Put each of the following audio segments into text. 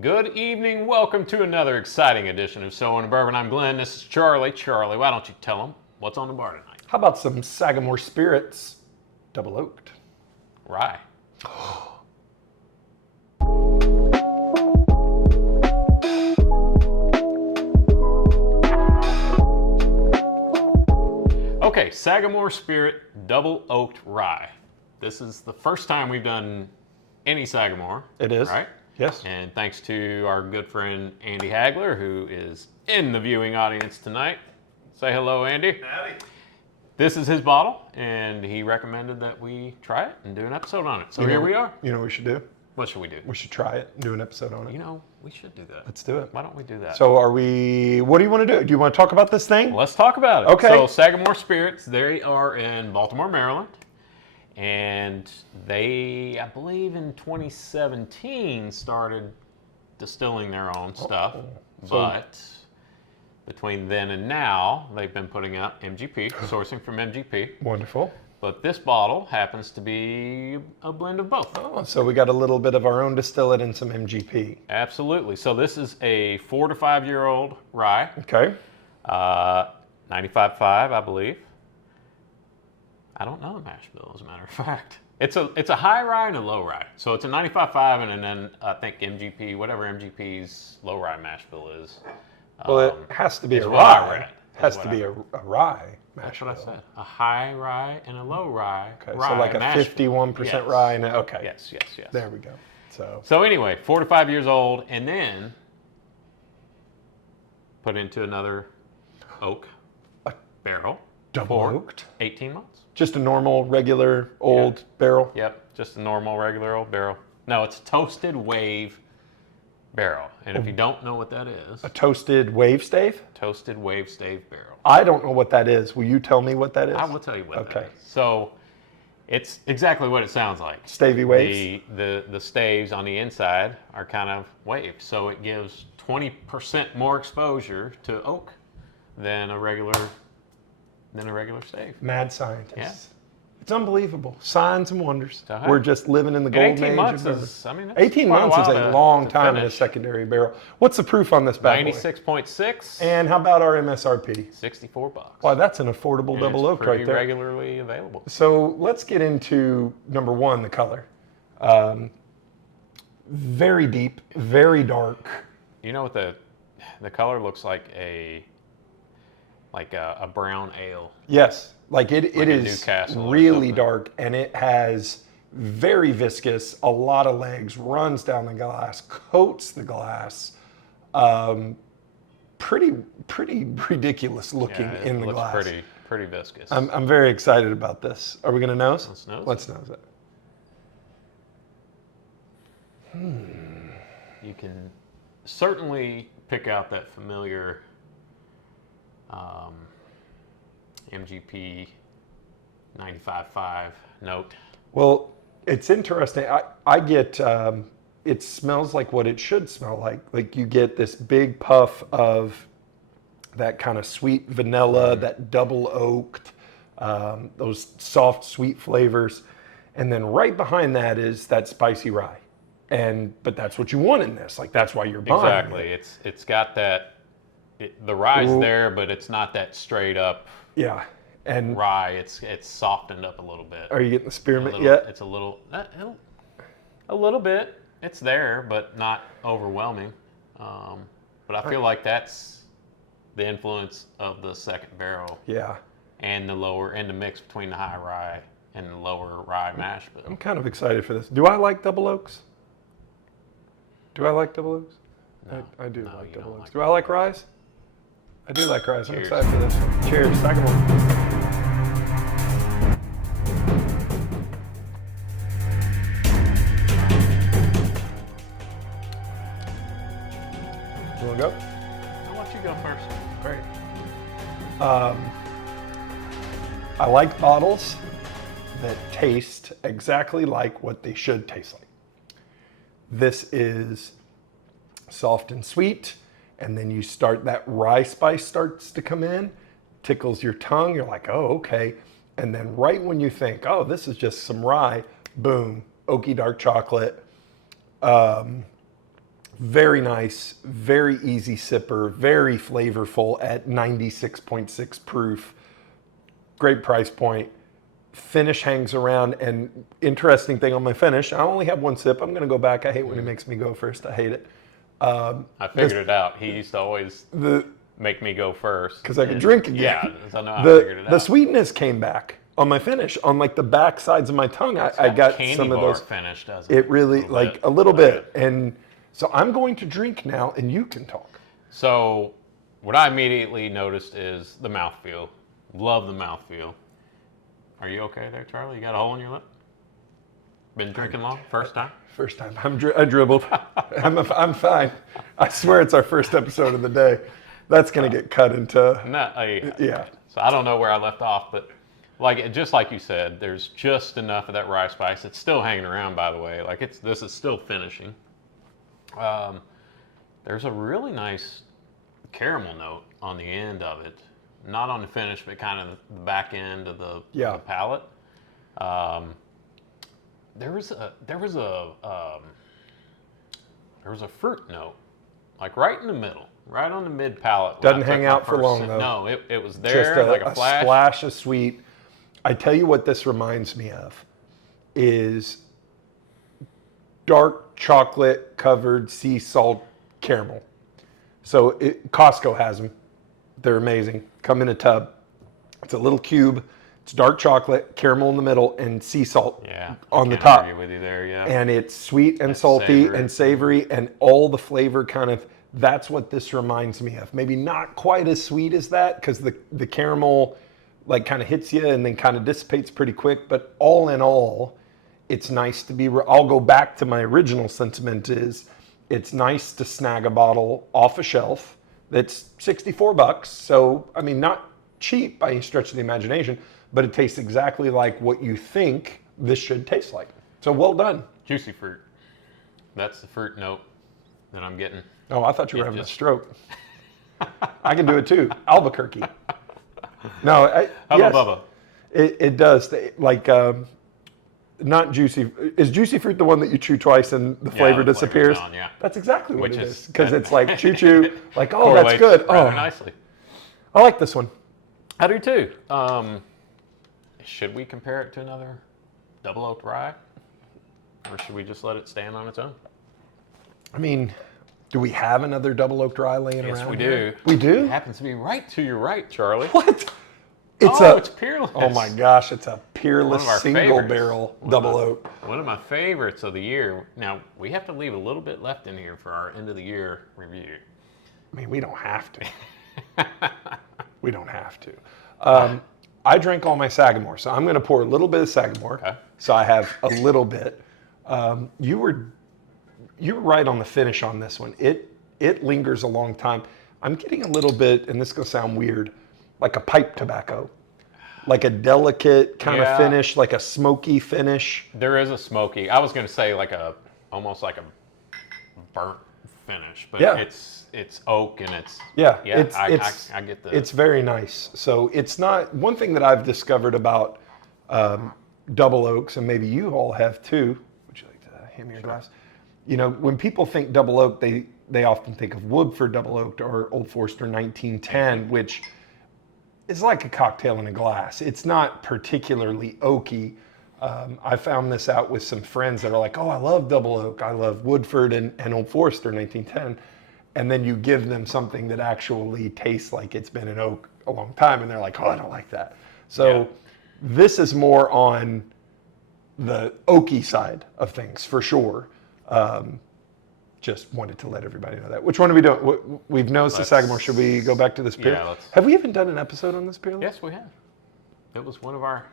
Good evening. Welcome to another exciting edition of So on Bourbon. I'm Glenn. This is Charlie. Charlie, why don't you tell them what's on the bar tonight? How about some Sagamore Spirits Double Oaked Rye. Okay, Sagamore Spirit Double Oaked Rye. This is the first time we've done any Sagamore. It is. Right? Yes. And thanks to our good friend Andy Hagler, who is in the viewing audience tonight. Say hello, Andy. Howdy. This is his bottle, and he recommended that we try it and do an episode on it. So here we are. You know what we should do? What should we do? We should try it and do an episode on it. You know, we should do that. Let's do it. Why don't we do that? So what do you want to do? Do you want to talk about this thing? Let's talk about it. Okay. So Sagamore Spirits, they are in Baltimore, Maryland. And they, I believe in 2017, started distilling their own stuff. But between then and now, they've been putting out MGP, sourcing from MGP. Wonderful. But this bottle happens to be a blend of both. Oh, so we got a little bit of our own distillate and some MGP. Absolutely. So this is a 4 to 5 year old rye. Okay. 95.5, I believe. I don't know the mash bill, as a matter of fact. It's a high rye and a low rye. So it's a 95.5, and then I think MGP, whatever MGP's low rye mash bill is. Well, it has to be a what I rye. read. Has to be a rye mash That's what I bill. said. A high rye and a low rye. Okay, rye so like a mash bill. 51% Yes. rye. And okay. Yes. There we go. So anyway, 4 to 5 years old, and then put into another oak barrel. Double for oaked. 18 months. Just a normal, regular, old barrel. Yep, just a normal, regular old barrel. No, it's toasted wave barrel. And if you don't know what that is, A toasted wave stave? toasted wave stave barrel. I don't know what that is. Will you tell me what that is? I will tell you what Okay. that is. So it's exactly what it sounds like. Stavy waves? The staves on the inside are kind of waved. So it gives 20% more exposure to oak than a regular stave. Mad scientists. Yeah. It's unbelievable. Signs and wonders. So, We're just living in the And golden 18 age months of bourbon. is, I mean, that's 18 quite months is while a to- long to time in a finish. secondary barrel. What's the proof on this bad boy? 96.6. And how about our MSRP? $64. Wow, that's an affordable And double it's oak right pretty there. regularly available. So let's get into number one, the color. Very deep, very dark. You know what the color looks like? A brown ale. Yes, like it a is Newcastle or really something. dark, and it has very viscous, a lot of legs, runs down the glass, coats the glass. Pretty ridiculous looking Yeah, it in the looks glass. pretty viscous. I'm very excited about this. Are we gonna nose? Let's nose Let's nose it. You can certainly pick out that familiar MGP 95.5 note. Well, it's interesting. I get, it smells like what it should smell like. Like you get this big puff of that kind of sweet vanilla, that double oaked, those soft, sweet flavors. And then right behind that is that spicy rye. But that's what you want in this. Like that's why you're buying Exactly. it. It's got that. The rye's Ooh. there, but it's not that straight up Yeah. And rye. It's softened up a little bit. are you getting the spearmint little, yet? It's a little bit. It's there, but not overwhelming. But I feel like that's the influence of the second barrel Yeah. and the mix between the high rye and the lower rye mash bill. I'm kind of excited for this. Do I like double oaks? Do I like double oaks? No, I do no, like you double don't oaks. like Do I like ryes? I do like ryes. I'm Cheers. excited for this one. Cheers. Sagamore. You want to go? I'll let you go first. Great. I like bottles that taste exactly like what they should taste like. This is soft and sweet, and then you start, that rye spice starts to come in, tickles your tongue, you're like, oh, okay. And then right when you think, oh, this is just some rye, boom, oaky dark chocolate, Very nice, very easy sipper, very flavorful at 96.6 proof. Great price point. Finish hangs around, and interesting thing on my finish, I only have one sip. I'm going to go back. I hate when he makes me go first. I hate it. I figured it out. He used to always make me go first. Because I could drink again. Yeah, so now I figured it out. The sweetness came back on my finish, on like the back sides of my tongue. I got some of those. Finish, doesn't it? It really, like a little bit. And so I'm going to drink now, and you can talk. So what I immediately noticed is the mouthfeel. Love the mouthfeel. Are you okay there, Charlie? You got a hole in your lip? Been drinking long? First time? First time. I dribbled. I'm fine. I swear it's our first episode of the day. That's going to get cut into... Yeah. So I don't know where I left off, but just like you said, there's just enough of that rye spice. It's still hanging around, by the way. This is still finishing. There's a really nice caramel note on the end of it. Not on the finish, but kind of the back end of the palate. There was a fruit note, like right in the middle, right on the mid palate. Doesn't hang out for long though. No, it was there, just like a flash. Splash of sweet. I tell you what this reminds me of is dark chocolate covered sea salt caramel. So Costco has them. They're amazing. Come in a tub. It's a little cube. It's dark chocolate, caramel in the middle, and sea salt on the top. Argue with you there, yeah. And it's sweet and salty and savory, and all the flavor kind of, that's what this reminds me of. Maybe not quite as sweet as that, because the caramel like kind of hits you and then kind of dissipates pretty quick. But all in all, it's nice to be, I'll go back to my original sentiment is, it's nice to snag a bottle off a shelf that's $64. So, I mean, not cheap by any stretch of the imagination, but it tastes exactly like what you think this should taste like. So well done. Juicy fruit. That's the fruit note that I'm getting. Oh, I thought you were having a stroke. I can do it too. Albuquerque. No, Hubba bubba. It does. Like, not juicy. Is juicy fruit the one that you chew twice and the flavor disappears? Gone, yeah. That's exactly what it is. Because it's like chew, like, oh, that's good. Oh, nicely. I like this one. I do too. Should we compare it to another double oaked rye? Or should we just let it stand on its own? I mean, do we have another double oaked rye laying around? Yes, we here? do. We do? It happens to be right to your right, Charlie. What? It's Peerless. Oh my gosh, it's a Peerless single barrel double oak. One of my favorites of the year. Now, we have to leave a little bit left in here for our end of the year review. I mean, we don't have to. We don't have to. I drank all my Sagamore, so I'm going to pour a little bit of Sagamore. Okay. So I have a little bit. You were right on the finish on this one. It lingers a long time. I'm getting a little bit, and this is going to sound weird, like a pipe tobacco, like a delicate kind of finish, like a smoky finish. There is a smoky. I was going to say almost like a burnt finish, but it's oak and it's I get the. It's very nice. So it's not one thing that I've discovered about double oaks, and maybe you all have too. Would you like to hand me your glass? You know, when people think double oak, they often think of Woodford double oaked or Old Forester 1910, which is like a cocktail in a glass. It's not particularly oaky. I found this out with some friends that are like, oh, I love double oak. I love Woodford and Old Forester 1910. And then you give them something that actually tastes like it's been an oak a long time. And they're like, oh, I don't like that. So this is more on the oaky side of things for sure. Just wanted to let everybody know that. Which one are we doing? We've noticed the Sagamore. Should we go back to this Peerless? Yeah, let's. Have we even done an episode on this Peerless? Yes, we have. It was one of our.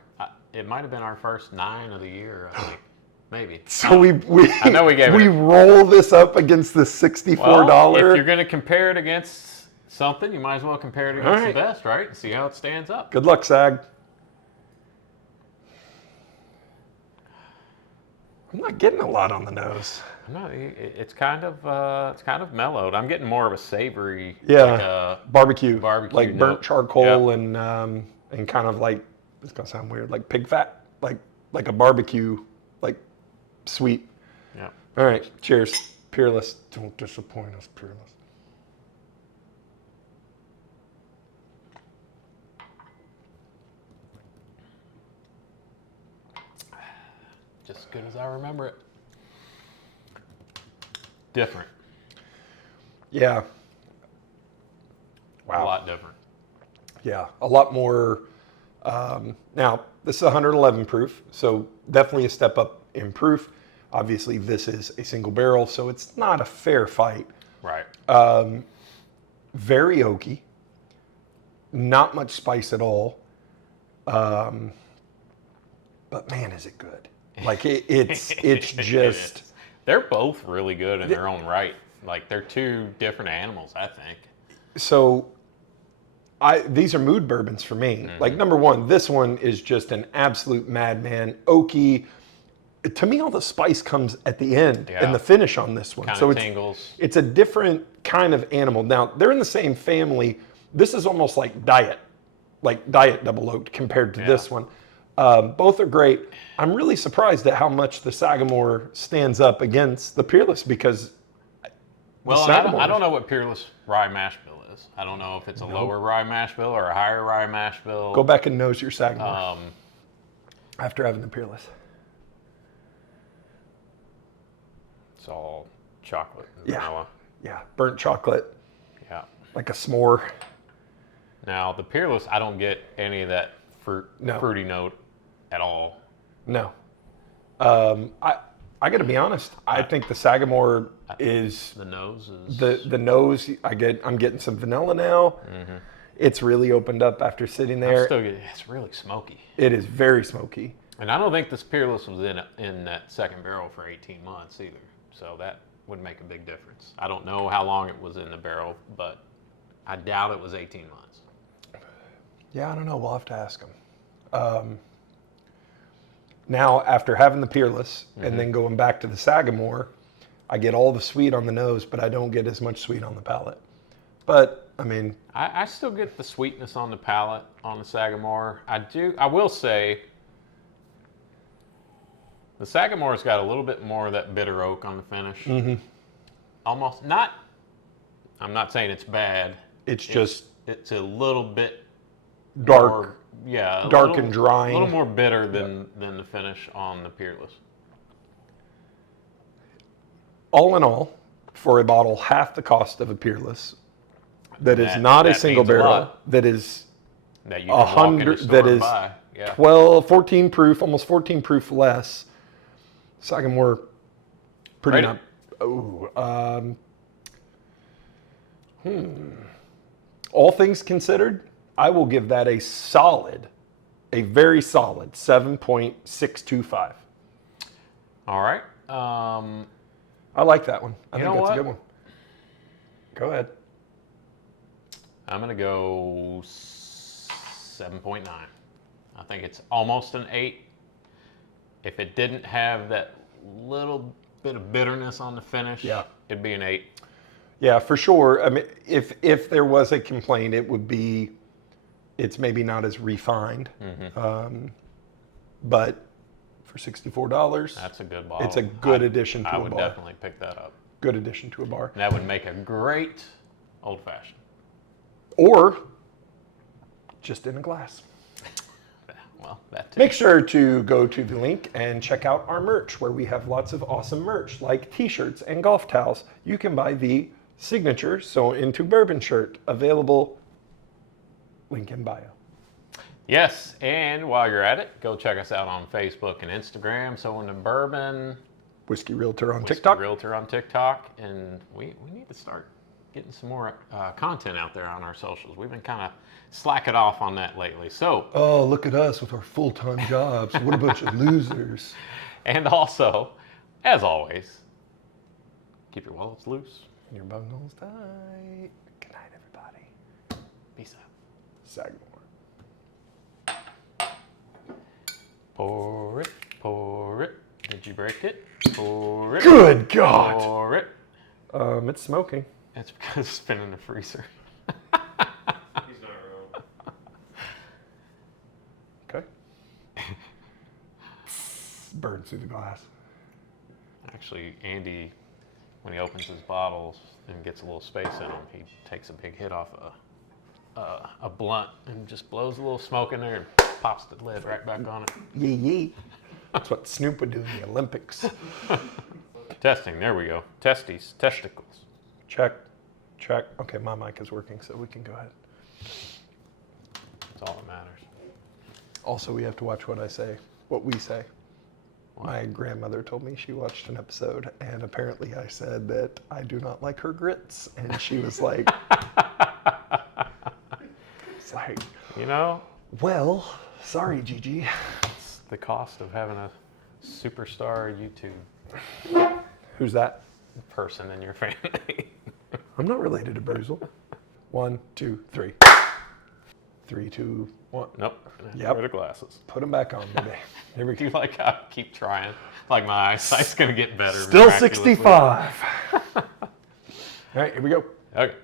It might have been our first 9 of the year. I think. Maybe. So I know we roll this up against the $64. Well, if you're going to compare it against something, you might as well compare it against the best, right? And see how it stands up. Good luck, Sag. I'm not getting a lot on the nose. No, it's kind of mellowed. I'm getting more of a savory, barbecue, like note. Burnt charcoal and kind of like, it's gonna sound weird, like pig fat, like a barbecue, like sweet. Yeah. All right, cheers. Peerless. Don't disappoint us, Peerless. Just as good as I remember it. Different. Yeah. A lot different. Yeah, a lot more. Now, this is 111 proof, so definitely a step up in proof. Obviously, this is a single barrel, so it's not a fair fight. Right. Very oaky, not much spice at all. But man, is it good! Like it's just. They're both really good in their own right. Like they're two different animals, I think. So, these are mood bourbons for me. Like number one, this one is just an absolute madman, oaky. To me, all the spice comes at the end and the finish on this one. Kind of tingles. It's a different kind of animal. Now they're in the same family. This is almost like diet double oaked compared to this one. Both are great. I'm really surprised at how much the Sagamore stands up against the Peerless because. Well, I don't know what Peerless Rye Mash Bill is. I don't know if it's a lower rye mash bill or a higher rye mash bill. Go back and nose your Sagamore after having the Peerless. It's all chocolate and vanilla. Yeah, burnt chocolate. Yeah. Like a s'more. Now, the Peerless, I don't get any of that fruity note at all. No. I got to be honest. I think the Sagamore is the nose is the nose. I'm getting some vanilla now. Mm-hmm. It's really opened up after sitting there. It's really smoky. It is very smoky. And I don't think this Peerless was in that second barrel for 18 months either. So that would make a big difference. I don't know how long it was in the barrel, but I doubt it was 18 months. Yeah, I don't know. We'll have to ask them. Now, after having the Peerless and then going back to the Sagamore, I get all the sweet on the nose, but I don't get as much sweet on the palate. But, I mean... I still get the sweetness on the palate on the Sagamore. I will say, the Sagamore's got a little bit more of that bitter oak on the finish. Mm-hmm. Almost, not... I'm not saying it's bad. It's a little bit... dark. More, yeah, dark and dry. A little more bitter than the finish on the Peerless. All in all, for a bottle half the cost of a Peerless, that is not a single barrel, that is that you can 100, that is buy. 12, 14 proof, almost 14 proof less. Sagamore, pretty not. All things considered, I will give that a very solid 7.625. All right. I like that one. I think that's what? a good one. Go ahead. I'm going to go 7.9. I think it's almost an 8. If it didn't have that little bit of bitterness on the finish, it'd be an 8. Yeah, for sure. I mean, if there was a complaint, it would be it's maybe not as refined. Mm-hmm. But for $64, that's a good bottle. It's a good addition to a bar. I would definitely pick that up. Good addition to a bar. That would make a great old fashioned. Or just in a glass. Well, that too. Make sure to go to the link and check out our merch, where we have lots of awesome merch like t-shirts and golf towels. You can buy the signature Sew Into Bourbon shirt, available, link in bio. Yes, and while you're at it, go check us out on Facebook and Instagram, Sew Into Bourbon. Whiskey Realtor on TikTok. Realtor on TikTok, and we need to start getting some more content out there on our socials. We've been kind of slacking off on that lately. So, oh, look at us with our full-time jobs. What a bunch of losers. And also, as always, keep your wallets loose. And your bungholes tight. Good night, everybody. Peace out. Sagamore. Pour it, pour it. Did you break it? Pour it. Good God. Pour it. It's smoking. It's because it's been in the freezer. He's not wrong. Okay. Burns through the glass. Actually, Andy when he opens his bottles and gets a little space in them, he takes a big hit off a blunt and just blows a little smoke in there and pops the lid right back on it. Yee yee. That's what Snoop would do in the Olympics. Testing, there we go. Testicles. Check. Okay, my mic is working, so we can go ahead. That's all that matters. Also, we have to watch what we say. My grandmother told me she watched an episode, and apparently I said that I do not like her grits, and she was like, it's like, well, sorry, Gigi. It's the cost of having a superstar YouTube Who's that? person in your family. I'm not related to Bruzel. 1, 2, 3. 3, 2, 1. Nope. Yep. Where are the glasses? Put them back on, baby. Here we Do you go. like how I keep trying? Like my eyesight's gonna get better. Still miraculously. 65. All right, here we go. Okay.